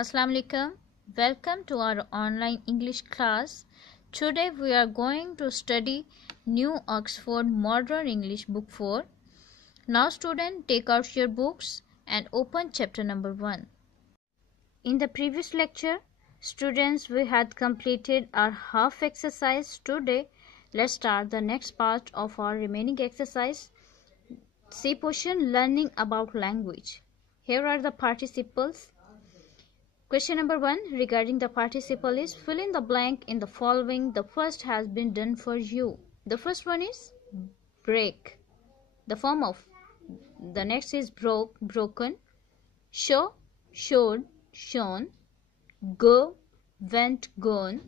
Assalamu alaikum. Welcome to our online English class. Today we are going to study New Oxford Modern English Book 4. Now students, take out your books and open chapter number 1. In the previous lecture, students, we had completed our half exercise. Today, let's start the next part of our remaining exercise. See portion, learning about language. Here are the participles. Question number 1 regarding the participle is fill in the blank in the following. The first has been done for you. The first one is break. The form of the next is broke, broken. Show, showed, shown. Go, went, gone.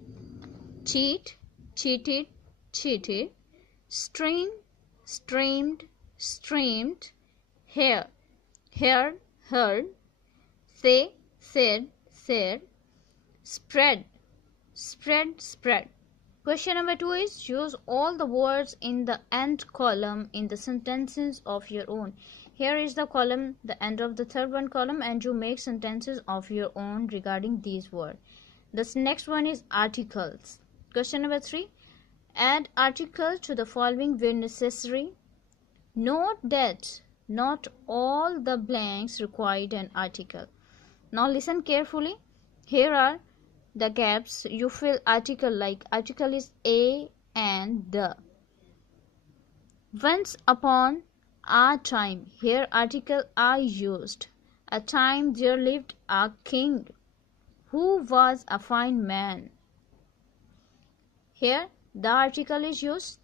Cheat, cheated, cheated. Stream, streamed, streamed. Hear, heard, heard. Say, said, said. Spread, spread, spread. Question number 2 is use all the words in the end column in the sentences of your own. Here is the column, the end of the third one column, and you make sentences of your own regarding these words. This next one is articles. Question number 3, add article to the following where necessary. Note that not all the blanks required an article. Now listen carefully. Here are the gaps. You fill article like article is a and the. Once upon a time. Here article I used. A time there lived a king who was a fine man. Here the article is used.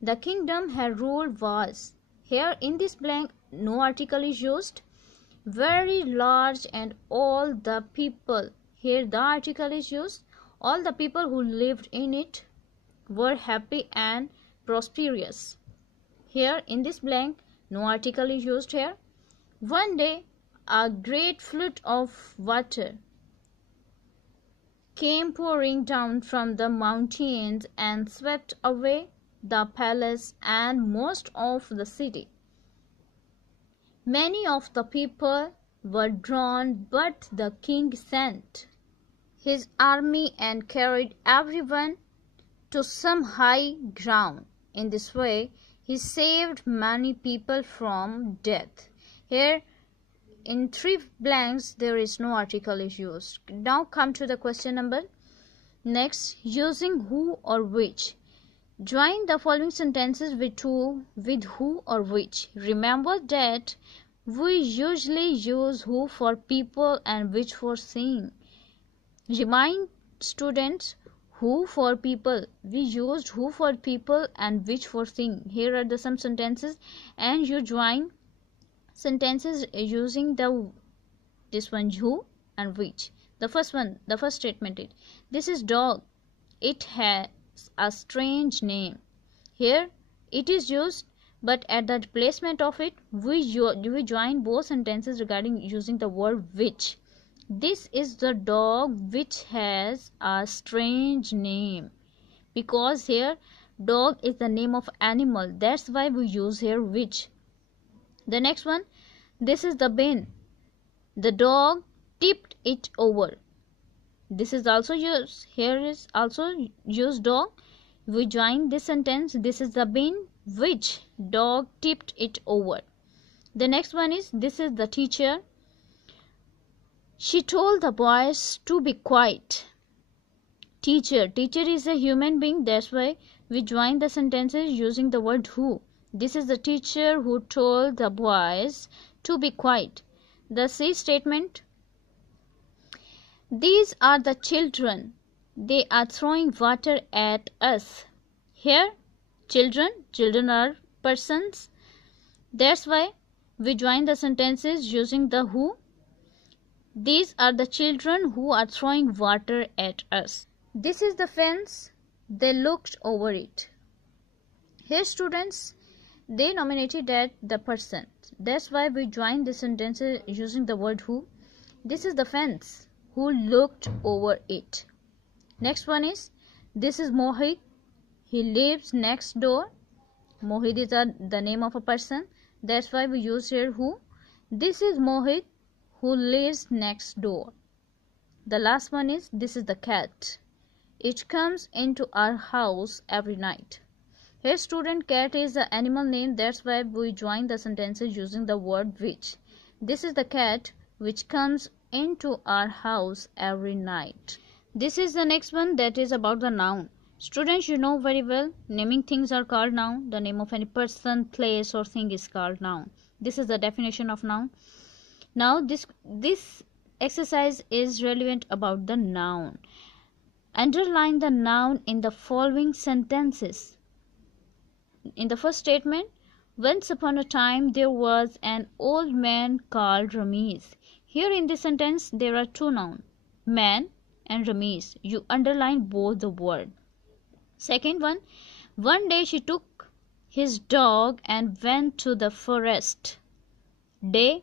The kingdom he ruled was. Here in this blank no article is used. Very large and all the people. Here the article is used. All the people who lived in it were happy and prosperous. Here in this blank no article is used here. One day a great flood of water came pouring down from the mountains and swept away the palace and most of the city. Many of the people were drowned, but the king sent his army and carried everyone to some high ground. In this way, he saved many people from death. Here, in 3 blanks, there is no article is used. Now come to the question number. Next, using who or which. Join the following sentences with who or which. Remember that we usually use who for people and which for thing. Remind students, who for people. We used who for people and which for thing. Here are some sentences and you join sentences using this one who and which. The first statement is this is dog. It has a strange name. Here it is used, but at the replacement of it we join both sentences regarding using the word which. This is the dog which has a strange name, because here dog is the name of animal, that's why we use here which. The next one, this is the bin. The dog tipped it over. This is also used. Here is also used dog. We join this sentence. This is the bin which dog tipped it over. The next one is this is the teacher. She told the boys to be quiet. Teacher is a human being, that's why we join the sentences using the word who. This is the teacher who told the boys to be quiet. The C statement. These are the children. They are throwing water at us. Here children are persons. That's why we join the sentences using the who. These are the children who are throwing water at us. This is the fence. They looked over it. Here students, they nominated that the person. That's why we join the sentences using the word who. This is the fence. Who looked over it. Next one is this is Mohit. He lives next door. Mohit is the name of a person. That's why we use here who. This is Mohit who lives next door. The last one is, this is the cat. It comes into our house every night. Here student, cat is the animal name, that's why we join the sentences using the word which. This is the cat which comes into our house every night. This is the next one, that is about the noun. Students, you know very well, naming things are called noun. The name of any person, place or thing is called noun. This is the definition of noun. Now this exercise is relevant about the noun. Underline the noun in the following sentences. In the first statement, once upon a time there was an old man called Ramesh. Here in this sentence there are two nouns, man and Ramesh. You underline both the word. Second one day she took his dog and went to the forest. Day,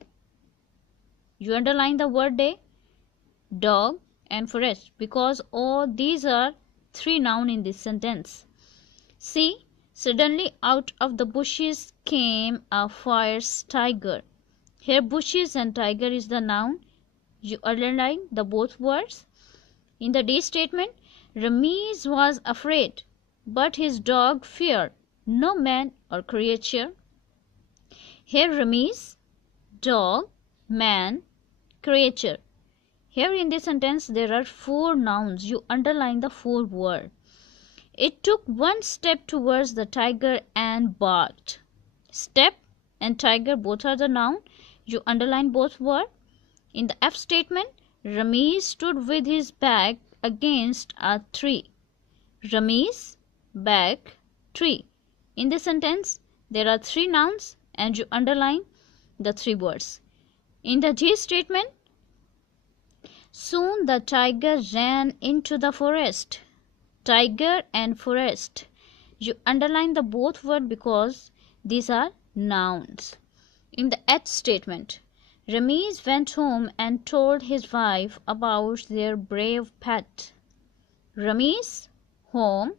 you underline the word day, dog and forest, because all these are three nouns in this sentence. See, suddenly out of the bushes came a fierce tiger. Here bushes and tiger is the noun. You underline the both words. In the D statement, Ramesh was afraid, but his dog feared no man or creature. Here Ramesh, dog, man, creature. Here in this sentence there are four nouns. You underline the four words. It took one step towards the tiger and barked. Step and tiger both are the noun. You underline both words. In the F statement, Ramesh stood with his back against a tree. Ramesh, back, tree. In this sentence there are three nouns and you underline the three words. In the G statement, soon the tiger ran into the forest. Tiger and forest. You underline the both words because these are nouns. In the H statement, Ramesh went home and told his wife about their brave pet. Ramesh, home,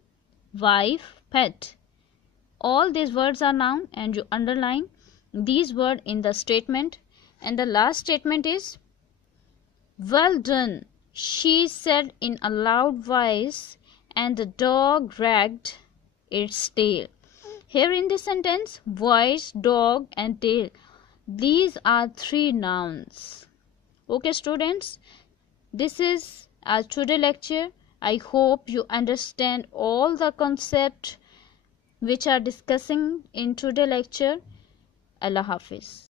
wife, pet. All these words are noun and you underline these words in the statement. And the last statement is, well done, she said in a loud voice, and the dog wagged its tail. Here in this sentence, voice, dog and tail, these are three nouns. Okay students, this is our today lecture. I hope you understand all the concepts which are discussing in today lecture. Allah Hafiz.